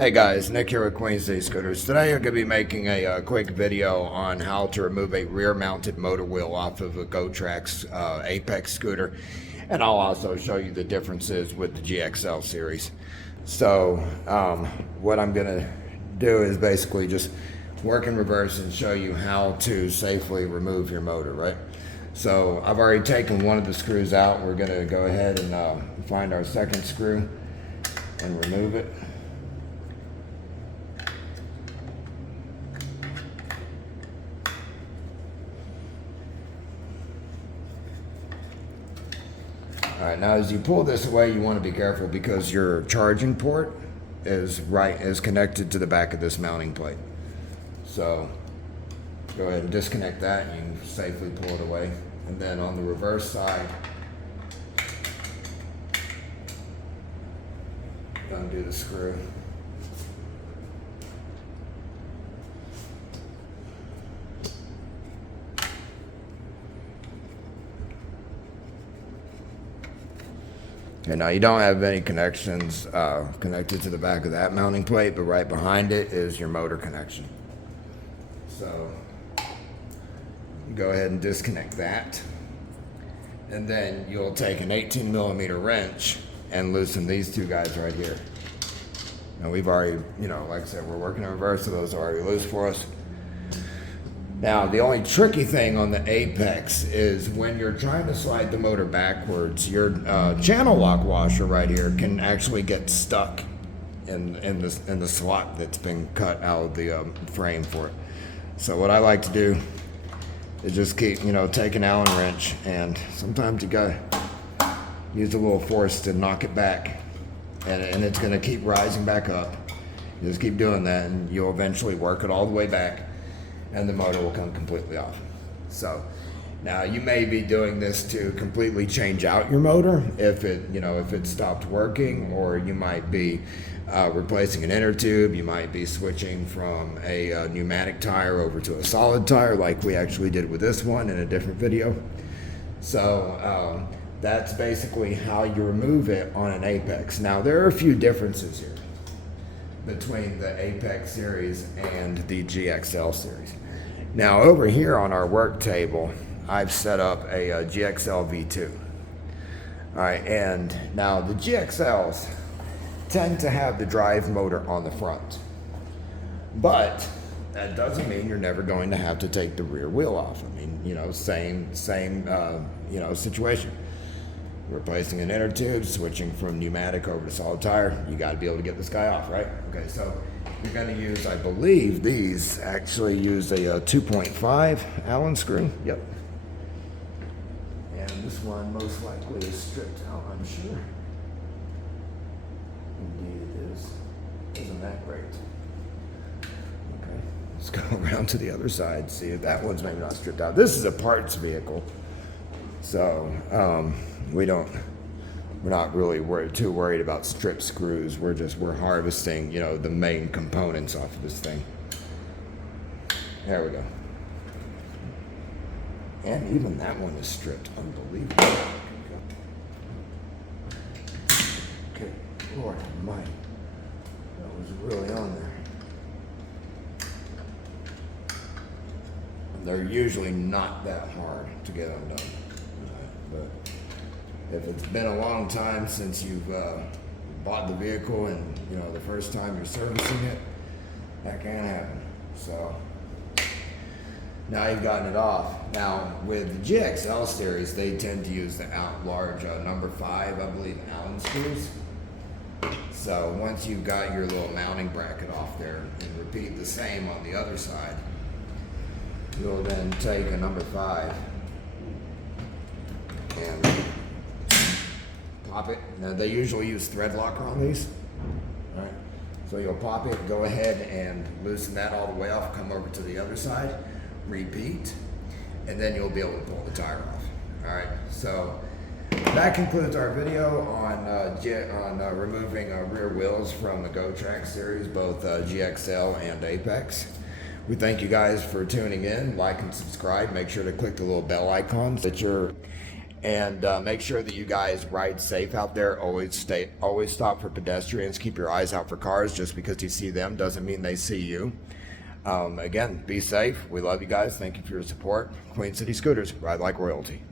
Hey guys, Nick here with Queen City Scooters. Today I'm going to be making a quick video on how to remove a rear-mounted motor wheel off of a Gotrax Apex scooter, and I'll also show you the differences with the GXL series. So what I'm going to do is basically just work in reverse and show you how to safely remove your motor, right? So I've already taken one of the screws out. We're going to go ahead and find our second screw and remove it. All right, now as you pull this away, you want to be careful because your charging port is connected to the back of this mounting plate. So go ahead and disconnect that and you can safely pull it away. And then on the reverse side, undo the screw. Okay, now you don't have any connections connected to the back of that mounting plate, but right behind it is your motor connection. So go ahead and disconnect that. And then you'll take an 18mm wrench and loosen these two guys right here. Now we've already, like I said, we're working in reverse, so those are already loose for us. Now, the only tricky thing on the Apex is when you're trying to slide the motor backwards, your channel lock washer right here can actually get stuck in the slot that's been cut out of the frame for it. So what I like to do is just keep, take an Allen wrench, and sometimes you gotta use a little force to knock it back, and it's gonna keep rising back up. You just keep doing that, and you'll eventually work it all the way back, and the motor will come completely off. So now you may be doing this to completely change out your motor if it stopped working, or you might be replacing an inner tube. You might be switching from a pneumatic tire over to a solid tire, like we actually did with this one in a different video. So that's basically how you remove it on an Apex. Now there are a few differences here between the Apex series and the GXL series. Now over here on our work table, I've set up a GXL V2. All right, and now the GXLs tend to have the drive motor on the front, but that doesn't mean you're never going to have to take the rear wheel off. I mean, same situation. Replacing an inner tube, switching from pneumatic over to solid tire, you got to be able to get this guy off, right? Okay, so you're going to use, I believe these actually use a 2.5 Allen screw. Yep. And this one most likely is stripped out, I'm sure. Indeed it is. Isn't that great? Okay, let's go around to the other side, see if that one's maybe not stripped out. This is a parts vehicle, so we're not really too worried about strip screws. We're harvesting, the main components off of this thing. There we go. And even that one is stripped. Unbelievable. Okay, Lord almighty. That was really on there. They're usually not that hard to get undone. But if it's been a long time since you've bought the vehicle and the first time you're servicing it, that can happen. So now you've gotten it off. Now with the GXL series, they tend to use the large number 5, I believe, Allen screws. So once you've got your little mounting bracket off there, and repeat the same on the other side, you'll then take a number 5 and pop it. Now they usually use thread locker on these. All right. So you'll pop it, go ahead and loosen that all the way off, come over to the other side, repeat, and then you'll be able to pull the tire off. All right. So that concludes our video on removing rear wheels from the Gotrax series, both GXL and Apex. We thank you guys for tuning in. Like and subscribe. Make sure to click the little bell icon so that you're And make sure that you guys ride safe out there. Always stop for pedestrians. Keep your eyes out for cars. Just because you see them doesn't mean they see you. Again, be safe. We love you guys. Thank you for your support. Queen City Scooters, ride like royalty.